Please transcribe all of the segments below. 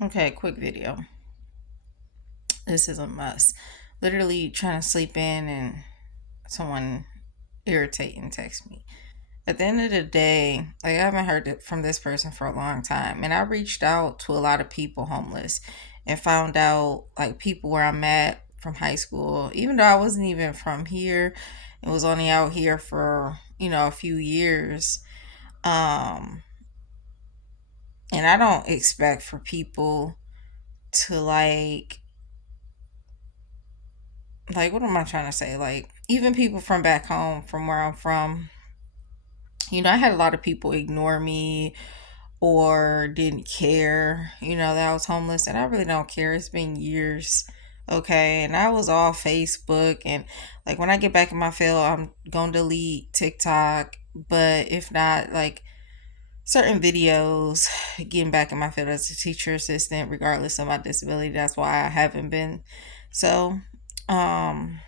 Okay, quick video. This is a must. Literally trying to sleep in and someone irritating text me. At the end of the day, like I haven't heard it from this person for a long time. And I reached out to a lot of people homeless and found out like people where I'm at from high school, even though I wasn't even from here and was only out here for, a few years. Um, and I don't expect for people to like what am I trying to say? Like even people from back home, from where I'm from, I had a lot of people ignore me or didn't care, that I was homeless, and I really don't care. It's been years. Okay, and I was all Facebook, and like when I get back in my field, I'm gonna delete TikTok, but if not, like certain videos, getting back in my field as a teacher assistant, regardless of my disability, that's why I haven't been. So, um,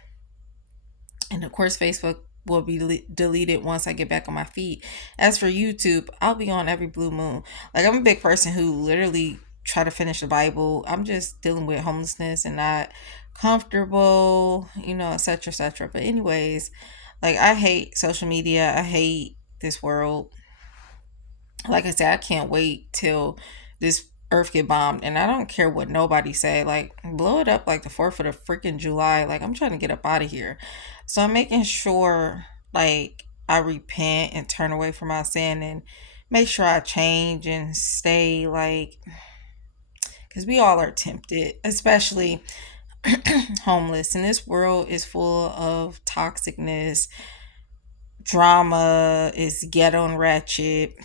and of course Facebook will be deleted once I get back on my feet. As for YouTube, I'll be on every blue moon. Like I'm a big person who literally try to finish the Bible. I'm just dealing with homelessness and not comfortable, etc., etc. But anyways, like I hate social media. I hate this world. Like I said, I can't wait till this earth get bombed, and I don't care what nobody say. Like blow it up like the 4th of the freaking July. Like I'm trying to get up out of here. So I'm making sure like I repent and turn away from my sin and make sure I change and stay like, because we all are tempted, especially homeless, and this world is full of toxicness, drama, is ghetto and ratchet.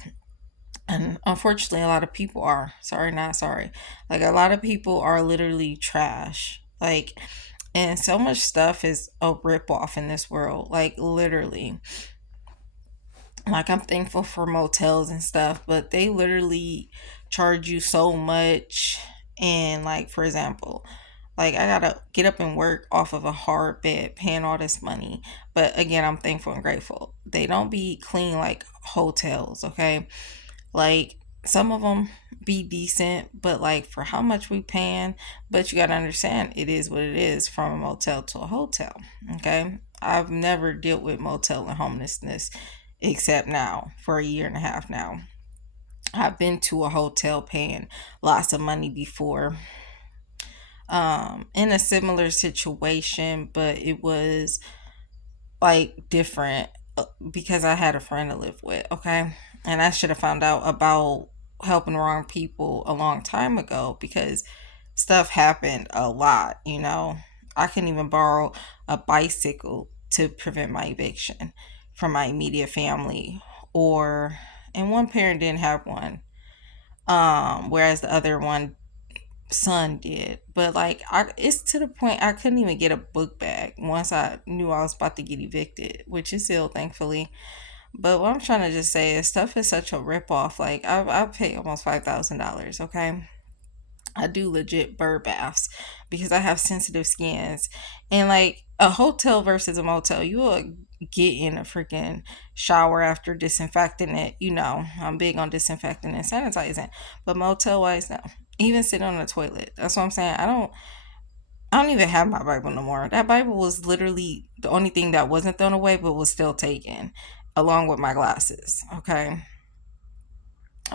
And unfortunately, a lot of people are. Sorry, not sorry. Like, a lot of people are literally trash. Like, and so much stuff is a ripoff in this world. Like, literally. Like, I'm thankful for motels and stuff, but they literally charge you so much. And, like, for example, like, I gotta get up and work off of a hard bed, paying all this money. But again, I'm thankful and grateful. They don't be clean like hotels, okay? Like some of them be decent, but like for how much we paying, but you got to understand it is what it is from a motel to a hotel. Okay. I've never dealt with motel and homelessness except now for a year and a half now. I've been to a hotel paying lots of money before, in a similar situation, but it was like different because I had a friend to live with, okay? And I should have found out about helping wrong people a long time ago because stuff happened a lot. I couldn't even borrow a bicycle to prevent my eviction from my immediate family, or and one parent didn't have one, whereas the other one son did. But like it's to the point I couldn't even get a book bag once I knew I was about to get evicted, which is still thankfully. But what I'm trying to just say is stuff is such a ripoff. Like I pay almost $5,000. Okay, I do legit bird baths because I have sensitive skins, and like a hotel versus a motel, you will get in a freaking shower after disinfecting it. I'm big on disinfecting and sanitizing, but motel wise, no. Even sitting on the toilet. That's what I'm saying. I don't even have my Bible no more. That Bible was literally the only thing that wasn't thrown away but was still taken along with my glasses. Okay.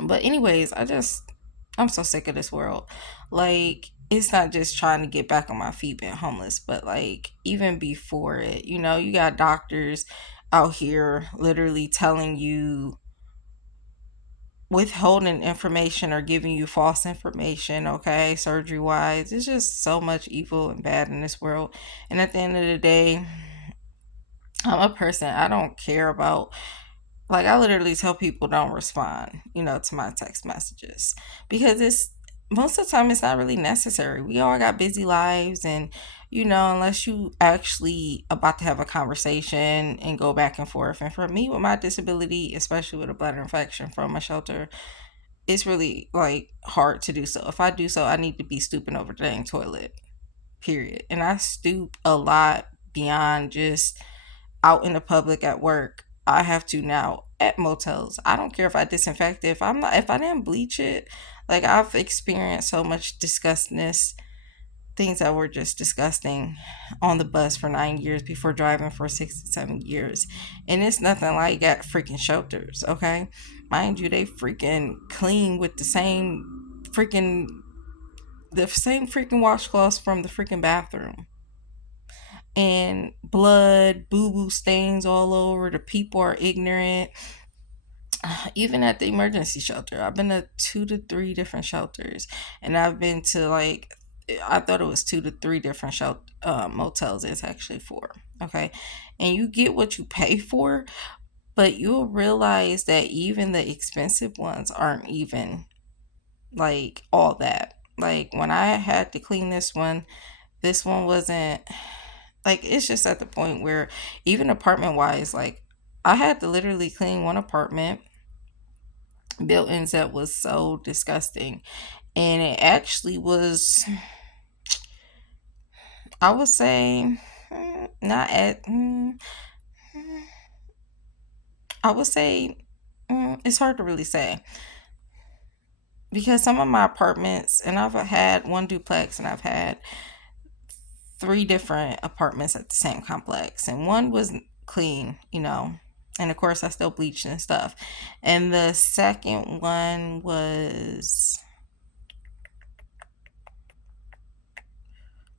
But anyways, I'm so sick of this world. Like it's not just trying to get back on my feet being homeless, but like even before it, you got doctors out here literally telling you, withholding information or giving you false information, okay, surgery wise. It's just so much evil and bad in this world. And at the end of the day, I'm a person, I don't care about, like, I literally tell people don't respond, to my text messages because it's most of the time it's not really necessary. We all got busy lives, and unless you actually about to have a conversation and go back and forth. And for me, with my disability, especially with a bladder infection from a shelter, it's really like hard to do so. If I do so, I need to be stooping over the dang toilet. Period. And I stoop a lot beyond just out in the public at work. I have to now at motels. I don't care if I disinfect it. If I didn't bleach it, Like, I've experienced so much disgustness, things that were just disgusting on the bus for 9 years before driving for 6 to 7 years. And it's nothing like at freaking shelters, okay? Mind you, they freaking clean with freaking the same freaking washcloths from the freaking bathroom. And blood, boo boo stains all over. The people are ignorant. Even at the emergency shelter, I've been to 2 to 3 different shelters, and I've been to like, I thought it was 2 to 3 different motels. It's actually four. Okay, and you get what you pay for, but you'll realize that even the expensive ones aren't even like all that. Like when I had to clean this one wasn't like, it's just at the point where even apartment wise, like I had to literally clean one apartment buildings that was so disgusting. And it actually was, I would say, not at, I would say, it's hard to really say because some of my apartments, and I've had one duplex and I've had 3 different apartments at the same complex, and one was clean, and of course I still bleached and stuff. And the second one was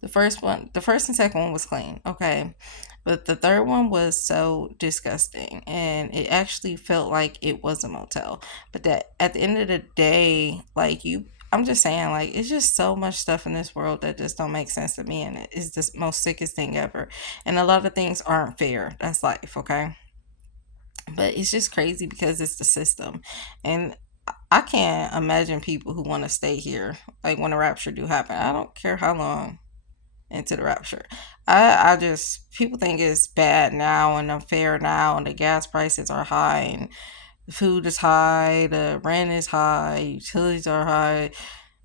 the first and second one was clean, okay. But the third one was so disgusting and it actually felt like it was a motel. But that at the end of the day, like I'm just saying, like, it's just so much stuff in this world that just don't make sense to me, and it is the most sickest thing ever. And a lot of things aren't fair. That's life, okay? But it's just crazy because it's the system. And I can't imagine people who want to stay here, like when the rapture do happen. I don't care how long into the rapture. I just, people think it's bad now and unfair now, and the gas prices are high, and the food is high, the rent is high, utilities are high.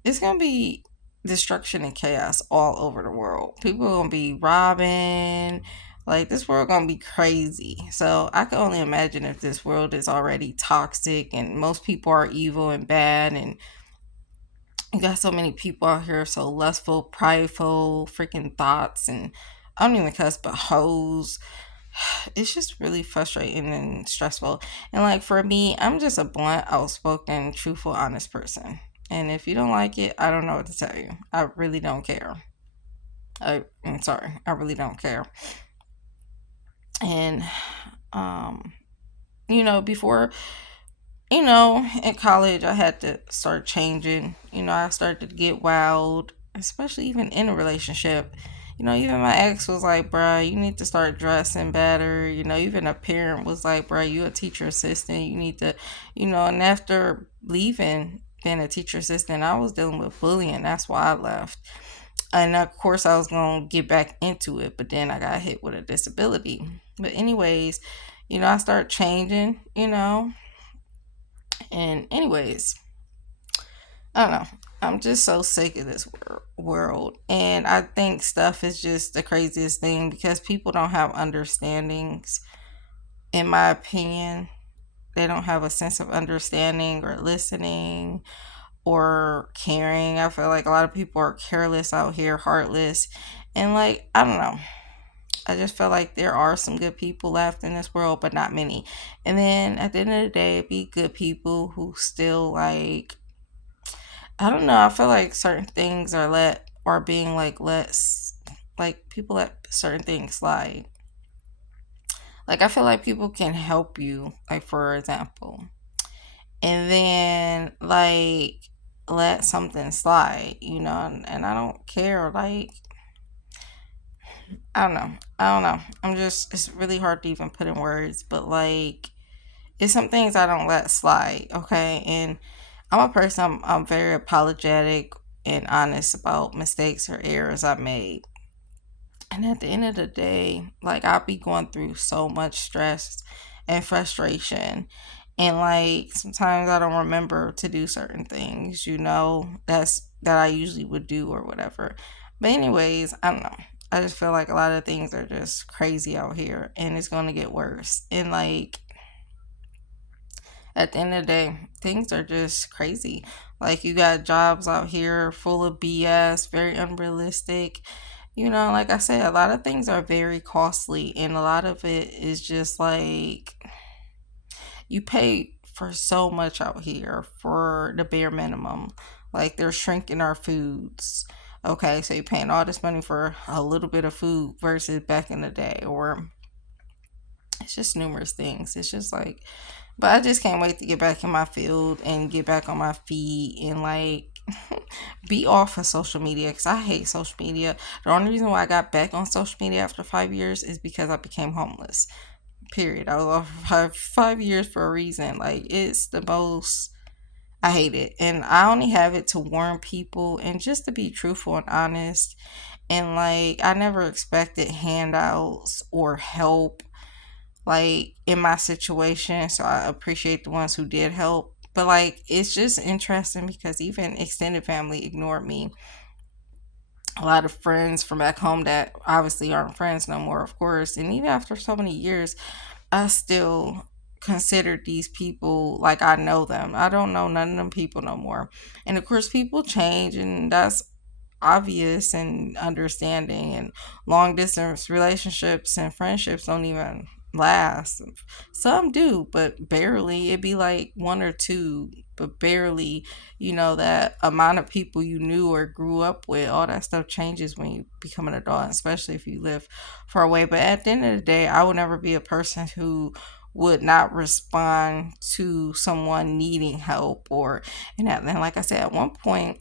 It's gonna be destruction and chaos all over the world. People are gonna be robbing. Like, this world gonna be crazy. So I can only imagine if this world is already toxic and most people are evil and bad, and you got so many people out here so lustful, prideful, freaking thoughts, and I don't even cuss, but hoes. It's just really frustrating and stressful. And like for me, I'm just a blunt, outspoken, truthful, honest person. And if you don't like it, I don't know what to tell you. I really don't care. I'm sorry, I really don't care. And um, before, in college, I had to start changing. I started to get wild, especially even in a relationship. Even my ex was like, bruh, you need to start dressing better. Even a parent was like, bruh, you a teacher assistant. You need to, and after leaving being a teacher assistant, I was dealing with bullying. That's why I left. And of course, I was going to get back into it, but then I got hit with a disability. But, anyways, I started changing, and anyways, I don't know. I'm just so sick of this world. And I think stuff is just the craziest thing because people don't have understandings, in my opinion. They don't have a sense of understanding or listening or caring. I feel like a lot of people are careless out here, heartless. And like, I don't know. I just feel like there are some good people left in this world, but not many. And then at the end of the day, it'd be good people who still like, I don't know. I feel like certain things are being like less, like people let certain things slide. Like I feel like people can help you, like for example, and then like let something slide, and I don't care. Like I don't know. It's really hard to even put in words, but like it's some things I don't let slide. Okay, and I'm a person. I'm very apologetic and honest about mistakes or errors I made. And at the end of the day, like I'll be going through so much stress and frustration. And like sometimes I don't remember to do certain things, that I usually would do or whatever. But anyways, I don't know. I just feel like a lot of things are just crazy out here and it's gonna get worse. And like at the end of the day, things are just crazy. Like, you got jobs out here full of BS, very unrealistic. Like I said, a lot of things are very costly, and a lot of it is just like you pay for so much out here for the bare minimum. Like, they're shrinking our foods. Okay, so you're paying all this money for a little bit of food versus back in the day, or it's just numerous things. It's just like, but I just can't wait to get back in my field and get back on my feet and like be off of social media because I hate social media. The only reason why I got back on social media after 5 years is because I became homeless. Period. I was off for 5 years for a reason. Like, it's the most. I hate it. And I only have it to warn people and just to be truthful and honest. And like, I never expected handouts or help like in my situation. So I appreciate the ones who did help. But like, it's just interesting because even extended family ignored me. A lot of friends from back home that obviously aren't friends no more, of course. And even after so many years, I still consider these people like I know them. I don't know none of them people no more. And of course, people change, and that's obvious and understanding. And long distance relationships and friendships don't even last. Some do, but barely. It'd be like one or two, but barely. That amount of people you knew or grew up with, all that stuff changes when you become an adult, especially if you live far away. But at the end of the day, I would never be a person who would not respond to someone needing help or and like I said, at one point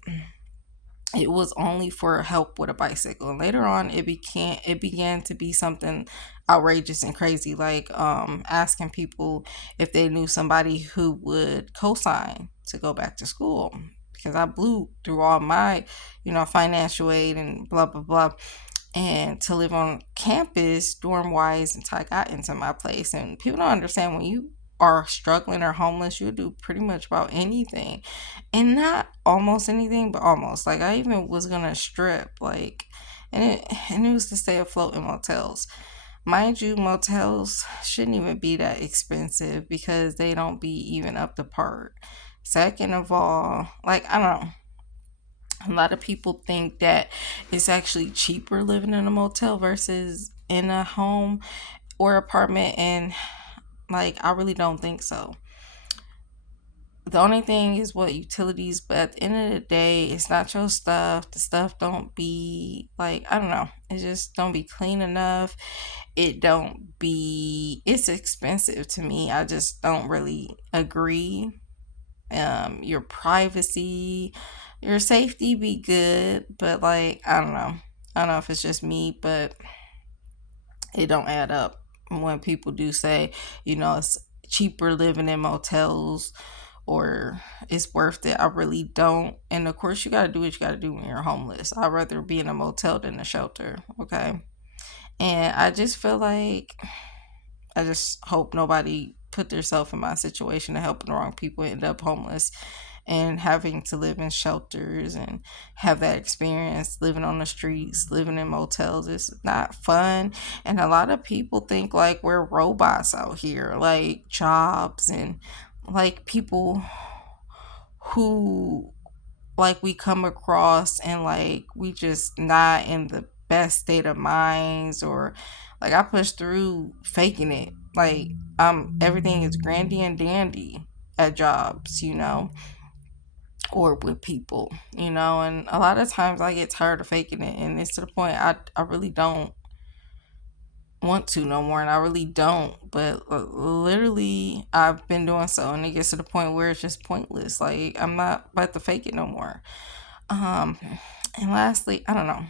it was only for help with a bicycle, and later on it began to be something outrageous and crazy, like asking people if they knew somebody who would co-sign to go back to school, because I blew through all my financial aid and blah blah blah, and to live on campus dorm wise until I got into my place. And people don't understand, when you are struggling or homeless, you'll do pretty much about anything. And not almost anything, but almost. Like, I even was gonna strip, like, and it was to stay afloat in motels. Mind you, motels shouldn't even be that expensive because they don't be even up to par. Second of all, like, I don't know. A lot of people think that it's actually cheaper living in a motel versus in a home or apartment, and like, I really don't think so. The only thing is what utilities, but at the end of the day, it's not your stuff. The stuff don't be like, I don't know. It just don't be clean enough. It don't be, it's expensive to me. I just don't really agree. Your privacy, your safety be good, but like, I don't know. I don't know if it's just me, but it don't add up when people do say, it's cheaper living in motels or it's worth it. I really don't. And of course, you got to do what you got to do when you're homeless. I'd rather be in a motel than a shelter. Okay. And I just feel like, I just hope nobody put themselves in my situation of helping the wrong people end up homeless and having to live in shelters and have that experience living on the streets, living in motels. It's not fun. And a lot of people think like we're robots out here, like jobs and like people who like we come across and like we just not in the best state of minds, or like I push through faking it. Like, everything is grandy and dandy at jobs, or with people, and a lot of times I get tired of faking it, and it's to the point I really don't want to no more, and I really don't. But literally, I've been doing so, and it gets to the point where it's just pointless. Like, I'm not about to fake it no more. Um, and lastly, I don't know.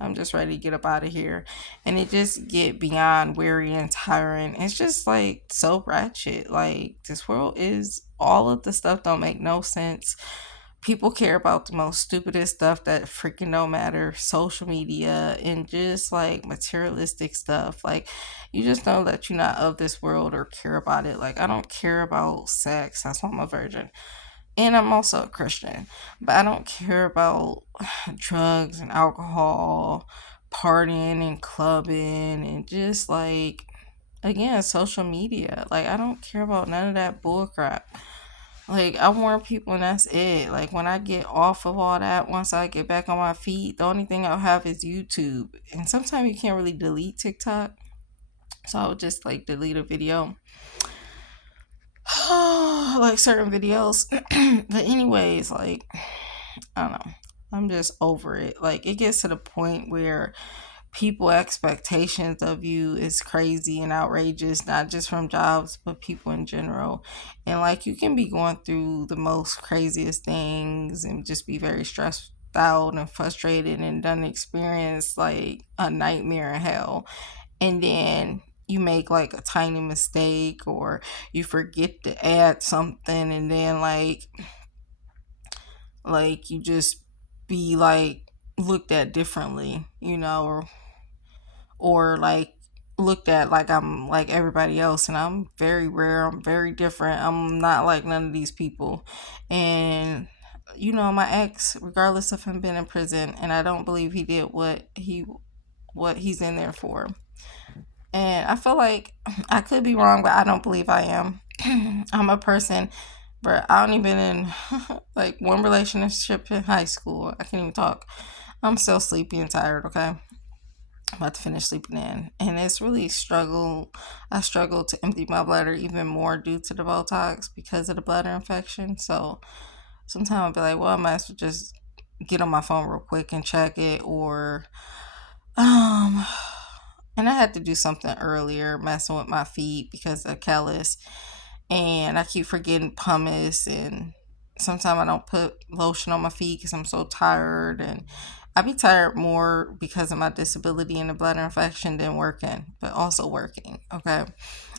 I'm just ready to get up out of here, and it just get beyond weary and tiring. It's just like so ratchet. Like, this world is, all of the stuff don't make no sense. People care about the most stupidest stuff that freaking don't matter. Social media and just like materialistic stuff. Like, you just know that you're not of this world or care about it. Like, I don't care about sex. That's why I'm a virgin. And I'm also a Christian. But I don't care about drugs and alcohol, partying and clubbing, and just like again, social media. Like, I don't care about none of that bull crap. Like, I warn people and that's it. Like, when I get off of all that, once I get back on my feet, the only thing I'll have is YouTube. And sometimes you can't really delete TikTok. So I would just like delete a video. Like certain videos. But anyways, like, I don't know. I'm just over it. Like, it gets to the point where people expectations of you is crazy and outrageous, not just from jobs but people in general. And like, you can be going through the most craziest things and just be very stressed out and frustrated and done experience like a nightmare in hell, and then you make like a tiny mistake or you forget to add something, and then like you just be like looked at differently, or like looked at like I'm like everybody else, and I'm very rare, I'm very different, I'm not like none of these people. And my ex, regardless of him being in prison, and I don't believe he did what he's in there for. And I feel like I could be wrong, but I don't believe I am. I'm a person, but I only been in like one relationship in high school. I can't even talk. I'm still sleepy and tired, okay? I'm about to finish sleeping in. And it's really struggle. I struggle to empty my bladder even more due to the Botox because of the bladder infection. So sometimes I'll be like, well, I might as well just get on my phone real quick and check it, or um and I had to do something earlier, messing with my feet because of callus, and I keep forgetting pumice, and sometimes I don't put lotion on my feet because I'm so tired, and I be tired more because of my disability and the bladder infection than working, but also working, okay? And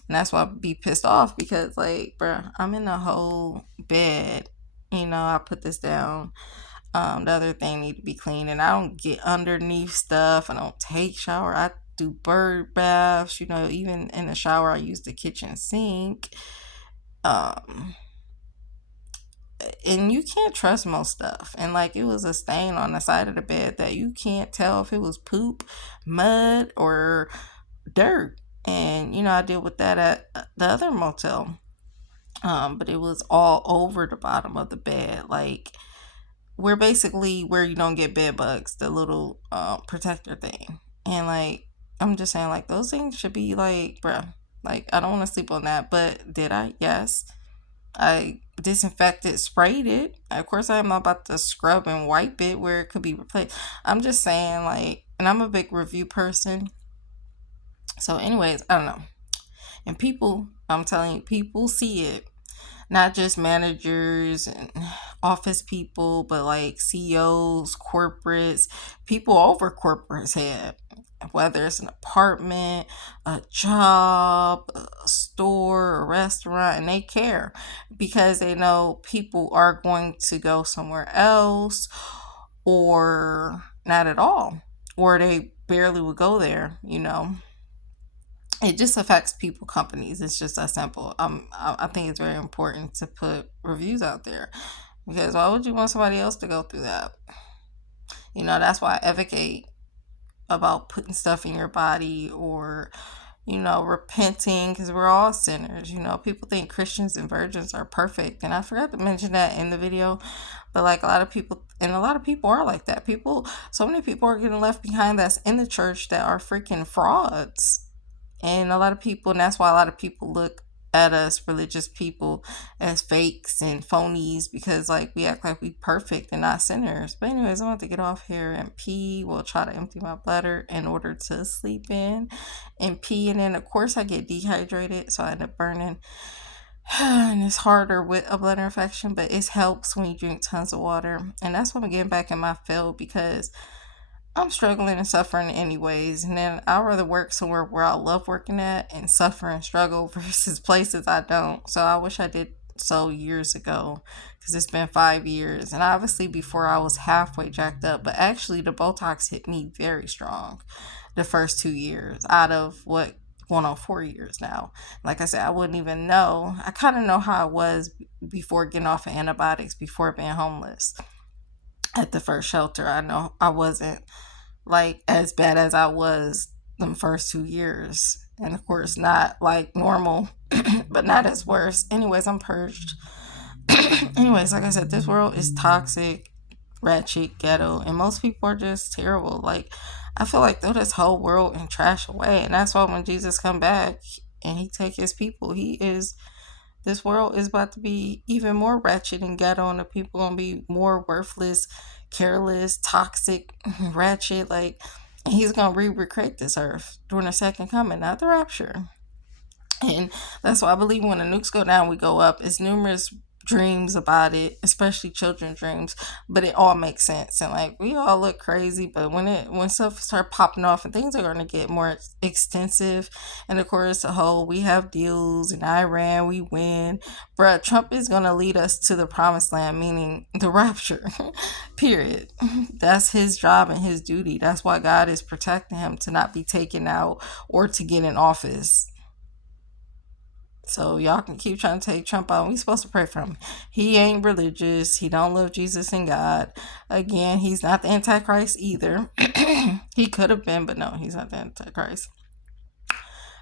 that's why I be pissed off because, like, bruh, I'm in a whole bed. I put this down. The other thing need to be clean, and I don't get underneath stuff. I don't take shower. I do bird baths. Even in the shower, I use the kitchen sink. Um, and you can't trust most stuff. And like, it was a stain on the side of the bed that you can't tell if it was poop, mud, or dirt. And I deal with that at the other motel. But it was all over the bottom of the bed, like we're basically where you don't get bed bugs, the little protector thing. And like, I'm just saying, like, those things should be like, bruh, like, I don't want to sleep on that. But did I? Yes. I disinfected, sprayed it. Of course, I'm not about to scrub and wipe it where it could be replaced. I'm just saying, like, and I'm a big review person. So, anyways, I don't know. And people, I'm telling you, people see it, not just managers and office people, but like CEOs, corporates, people over corporates head, whether it's an apartment, a job, a store, a restaurant, and they care because they know people are going to go somewhere else or not at all, or they barely would go there. It just affects people, companies. It's just that simple. I think it's very important to put reviews out there because why would you want somebody else to go through that? That's why I advocate about putting stuff in your body, or repenting, because we're all sinners. People think Christians and virgins are perfect, and I forgot to mention that in the video. But like, a lot of people are like that. So many people are getting left behind that's in the church that are freaking frauds. And a lot of people, and that's why a lot of people look at us religious people as fakes and phonies, because like we act like we perfect and not sinners. But anyways, I'm about to get off here and pee. We'll try to empty my bladder in order to sleep in and pee. And then of course I get dehydrated, so I end up burning. And it's harder with a bladder infection, but it helps when you drink tons of water. And that's why I'm getting back in my field, because I'm struggling and suffering anyways. And then I'd rather work somewhere where I love working at and suffer and struggle versus places I don't. So I wish I did so years ago, because it's been 5 years. And obviously before I was halfway jacked up, but actually the Botox hit me very strong the first 2 years out of what, going on 4 years now. Like I said, I wouldn't even know. I kind of know how I was before getting off of antibiotics, before being homeless at the first shelter. I know I wasn't like as bad as I was the first 2 years. And of course, not like normal, but not as worse. Anyways, I'm purged. Anyways, like I said, this world is toxic, ratchet, ghetto, and most people are just terrible. Like, I feel like throw this whole world and trash away, and that's why when Jesus come back and he take his people, he is this world is about to be even more ratchet and ghetto, and the people gonna be more worthless, careless, toxic, ratchet. Like, and he's gonna recreate this earth during the second coming, not the rapture. And that's why I believe when the nukes go down, we go up. It's numerous dreams about it, especially children's dreams, but it all makes sense. And like we all look crazy, but when stuff start popping off and things are going to get more extensive, and of course the whole we have deals in Iran, we win, bruh. Trump is going to lead us to the promised land, meaning the rapture. Period. That's his job and his duty. That's why God is protecting him to not be taken out or to get in office. So y'all can keep trying to take Trump out. We supposed to pray for him. He ain't religious. He don't love Jesus and God. Again, he's not the Antichrist either. He could have been, but no, he's not the Antichrist.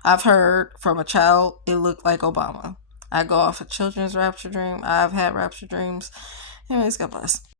I've heard from a child it looked like Obama. I go off a children's rapture dream. I've had rapture dreams. Anyways, God bless.